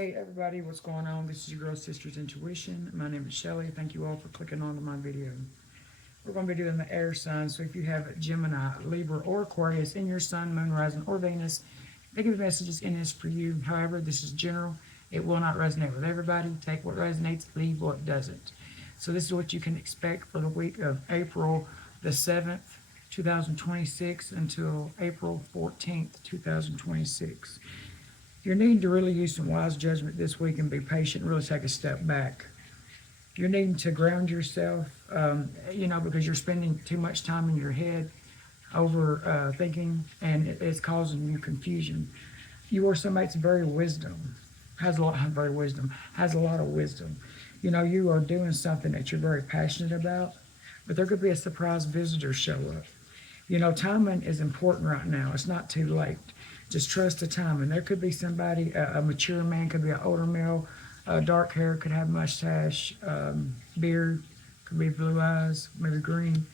Hey everybody, what's going on? This is your girl Sisters Intuition. My name is Shelly. Thank you all for clicking onto my video. We're going to be doing the air signs. So if you have Gemini, Libra, or Aquarius in your sun, moon, rising, or Venus, negative messages in this for you. However, this is general. It will not resonate with everybody. Take what resonates, leave what doesn't. So this is what you can expect for the week of April the 7th, 2026 until April 14th, 2026. You're needing to really use some wise judgment this week and be patient and really take a step back. You're needing to ground yourself, because you're spending too much time in your head over thinking, and it's causing you confusion. You are somebody that's very has a lot of wisdom. You are doing something that you're very passionate about, but there could be a surprise visitor show up. Timing is important right now. It's not too late. Just trust the timing. There could be somebody, a mature man, could be an older male, dark hair, could have mustache, beard, could be blue eyes, maybe green.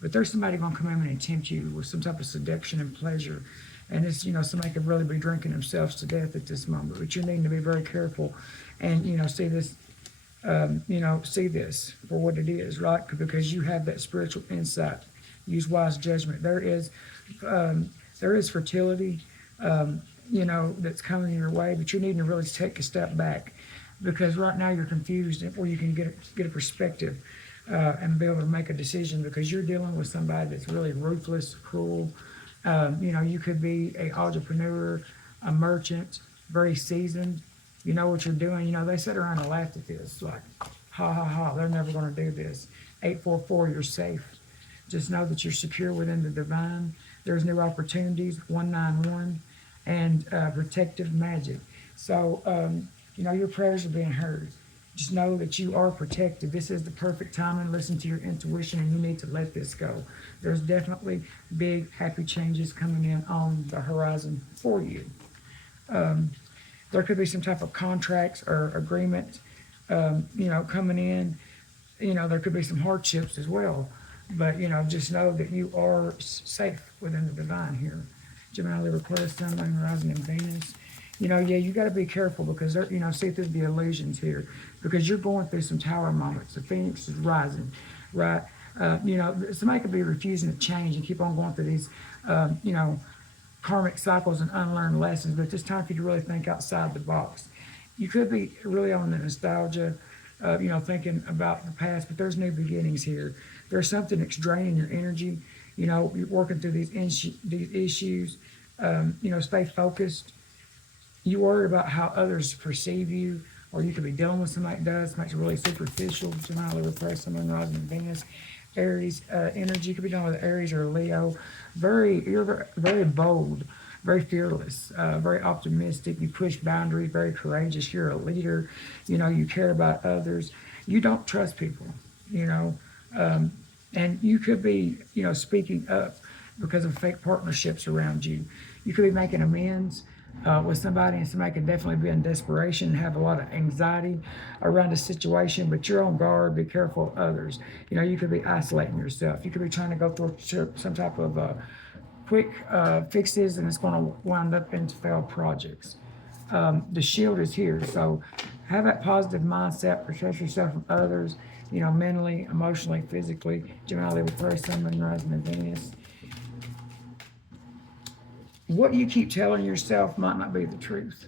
But there's somebody going to come in and tempt you with some type of seduction and pleasure. And it's, somebody could really be drinking themselves to death at this moment. But you're needing to be very careful and, see this, see this for what it is, right? Because you have that spiritual insight. Use wise judgment. There is fertility, that's coming your way, but you're needing to really take a step back because right now you're confused, or you can get a perspective and be able to make a decision because you're dealing with somebody that's really ruthless, cruel. You could be an entrepreneur, a merchant, very seasoned. You know what you're doing. They sit around and laugh at this, like, ha ha ha, they're never going to do this. 844, you're safe. Just know that you're secure within the divine. There's new opportunities, 191, and protective magic. So, your prayers are being heard. Just know that you are protected. This is the perfect time and listen to your intuition, and you need to let this go. There's definitely big, happy changes coming in on the horizon for you. There could be some type of contracts or agreement, coming in. There could be some hardships as well. But, just know that you are safe within the divine here. Gemini, Libra, Aquarius, Sun, Moon, Rising, and Venus. You got to be careful because, see through the illusions here. Because you're going through some tower moments. The Phoenix is rising, right? Somebody could be refusing to change and keep on going through these, karmic cycles and unlearned lessons. But it's time for you to really think outside the box. You could be really on the nostalgia, thinking about the past, but there's new beginnings here. There's something that's draining your energy. You're working through these issues. Stay focused. You worry about how others perceive you, or you could be dealing with somebody that does. Somebody's really superficial. Gemini, Libra, Aquarius, Sun, Moon, Rising, and Venus. Aries energy. You could be dealing with Aries or Leo. You're very bold, very fearless, very optimistic. You push boundaries, very courageous. You're a leader. You care about others. You don't trust people. And you could be, speaking up because of fake partnerships around you. You could be making amends with somebody, and somebody could definitely be in desperation and have a lot of anxiety around a situation, but you're on guard. Be careful of others. You could be isolating yourself. You could be trying to go through some type of quick fixes, and it's going to wind up into failed projects. The shield is here, so have that positive mindset. Protect yourself from others, mentally, emotionally, physically. Gemini, Libra, Aquarius, Sun, Moon, Rising, and Venus. What you keep telling yourself might not be the truth.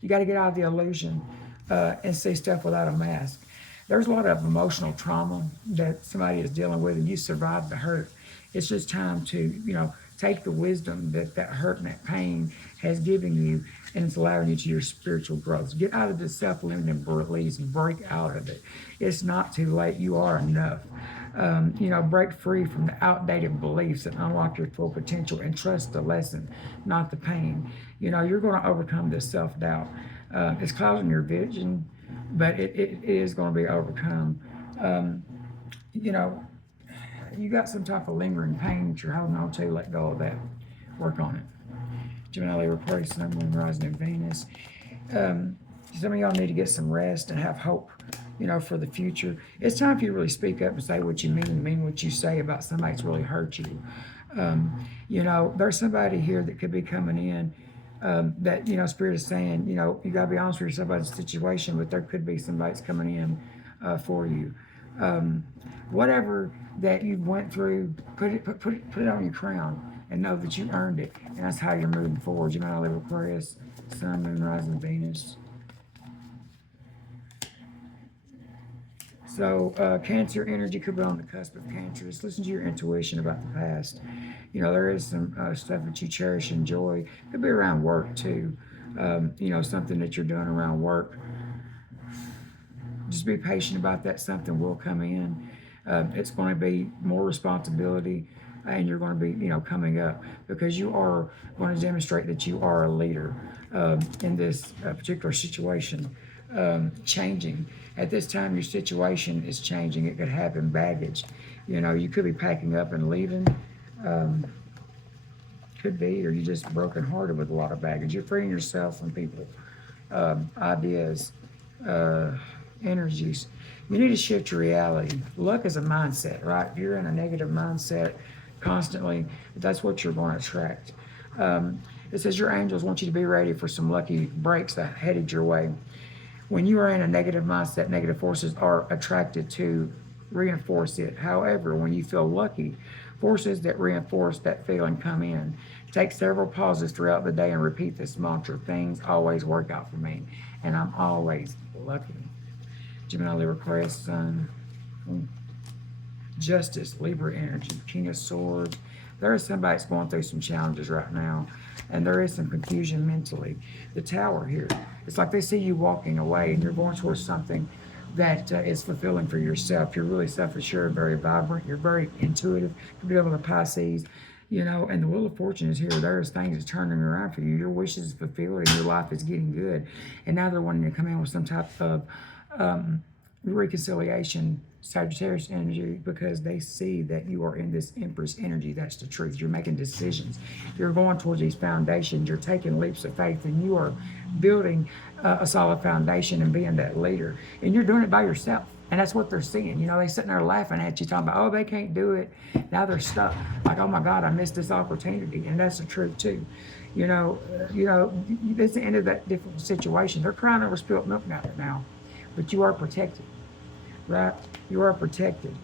You got to get out of the illusion and see stuff without a mask. There's a lot of emotional trauma that somebody is dealing with, and you survived the hurt. It's just time to, take the wisdom that hurt and that pain has given you, and it's allowing you to your spiritual growth. Get out of the self-limiting beliefs and break out of it. It's not too late. You are enough. Break free from the outdated beliefs and unlock your full potential and trust the lesson, not the pain. You're going to overcome this self-doubt. It's clouding your vision, but it is going to be overcome. You got some type of lingering pain that you're holding on to. Let go of that. Work on it. Gemini, Libra, Aquarius, Sun, Moon, Rising, and Venus. Some of y'all need to get some rest and have hope, for the future. It's time for you to really speak up and say what you mean and mean what you say about somebody that's really hurt you. There's somebody here that could be coming in that, Spirit is saying, you got to be honest with yourself about the situation, but there could be somebody that's coming in for you. Whatever that you went through, put it on your crown and know that you earned it. And that's how you're moving forward. You might not live Aquarius, Sun, Moon, Rising, Venus. So Cancer energy could be on the cusp of Cancer. Just listen to your intuition about the past. There is some stuff that you cherish and enjoy. Could be around work too. Something that you're doing around work. Just be patient about that. Something will come in. It's going to be more responsibility, and you're going to be, coming up because you are going to demonstrate that you are a leader in this particular situation. Changing at this time, your situation is changing. It could happen. Baggage, you could be packing up and leaving. Could be, or you're just brokenhearted with a lot of baggage. You're freeing yourself from people, ideas, energies. You need to shift your reality. Luck is a mindset, right? If you're in a negative mindset constantly, that's what you're going to attract. It says your angels want you to be ready for some lucky breaks that headed your way. When you are in a negative mindset, negative forces are attracted to reinforce it. However, when you feel lucky, forces that reinforce that feeling come in. Take several pauses throughout the day and repeat this mantra. Things always work out for me, and I'm always lucky. Gemini, Libra, Aquarius, Sun. Justice, Libra energy, King of Swords. There is somebody that's going through some challenges right now, and there is some confusion mentally. The Tower here, it's like they see you walking away and you're going towards something that is fulfilling for yourself. You're really self-assured, very vibrant, you're very intuitive. You'll be able to Pisces, and the Wheel of Fortune is here. There's things that's turning around for you. Your wishes are fulfilled and your life is getting good. And now they're wanting to come in with some type of reconciliation, Sagittarius energy, because they see that you are in this Empress energy. That's the truth. You're making decisions. You're going towards these foundations. You're taking leaps of faith, and you are building a solid foundation and being that leader. And you're doing it by yourself. And that's what they're seeing. They're sitting there laughing at you, talking about, oh, they can't do it. Now they're stuck. Like, oh my God, I missed this opportunity. And that's the truth too. It's the end of that difficult situation. They're crying over spilt milk now. But you are protected, right? You are protected.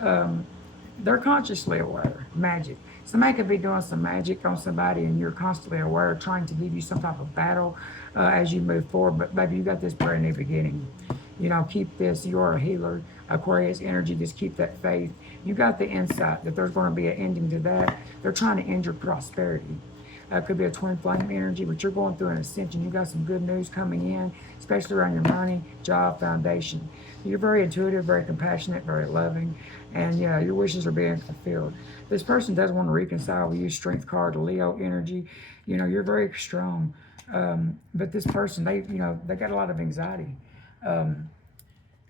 They're consciously aware. Magic. Somebody could be doing some magic on somebody, and you're constantly aware, trying to give you some type of battle as you move forward. But baby, you got this brand new beginning. Keep this. You are a healer. Aquarius energy. Just keep that faith. You got the insight that there's going to be an ending to that. They're trying to end your prosperity. Could be a twin flame energy, but you're going through an ascension. You got some good news coming in, especially around your money, job, foundation. You're very intuitive, very compassionate, very loving, and your wishes are being fulfilled. This person does want to reconcile with you. Strength card, Leo energy. You're very strong, but this person, they got a lot of anxiety, a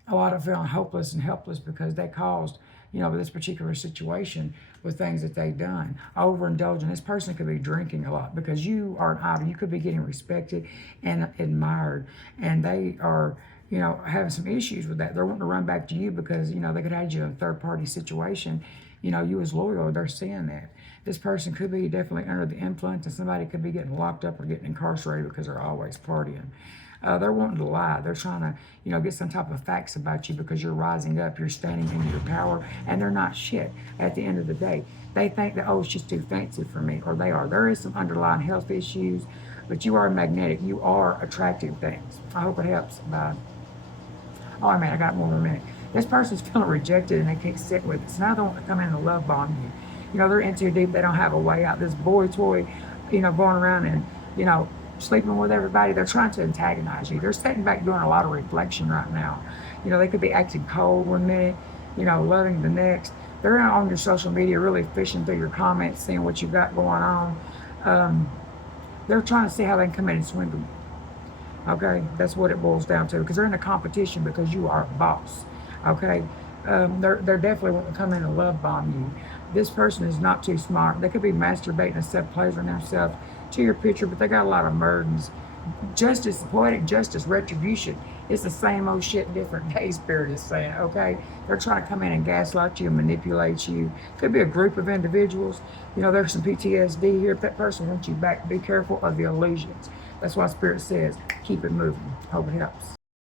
lot of feeling hopeless and helpless because they caused this particular situation with things that they've done. Overindulging. This person could be drinking a lot because you are an idol. You could be getting respected and admired, and they are, having some issues with that. They're wanting to run back to you because, they could have had you in a third-party situation. You was loyal. They're seeing that. This person could be definitely under the influence, and somebody could be getting locked up or getting incarcerated because they're always partying. They're wanting to lie. They're trying to, get some type of facts about you because you're rising up, you're standing into your power, and they're not shit at the end of the day. They think that, oh, she's too fancy for me, or they are. There is some underlying health issues, but you are magnetic. You are attracting things. I hope it helps. Bye. Oh, man, I got more than a minute. This person's feeling rejected, and they can't sit with it. So now they want to come in and love bomb you. They're in too deep. They don't have a way out. This boy toy, going around and, sleeping with everybody. They're trying to antagonize you. They're sitting back doing a lot of reflection right now. They could be acting cold one minute, loving the next. They're on your social media really fishing through your comments, seeing what you got going on. They're trying to see how they can come in and swindle you. Okay, that's what it boils down to, because they're in a competition because you are a boss. Okay, they're definitely wanting to come in and love bomb you. This person is not too smart. They could be masturbating and self-pleasuring themselves to your picture, but they got a lot of burdens justice, poetic justice, retribution. It's the same old shit, different day, Spirit is saying, okay? They're trying to come in and gaslight you and manipulate you. Could be a group of individuals. You know, there's some PTSD here. If that person wants you back, be careful of the illusions. That's why Spirit says, keep it moving. Hope it helps.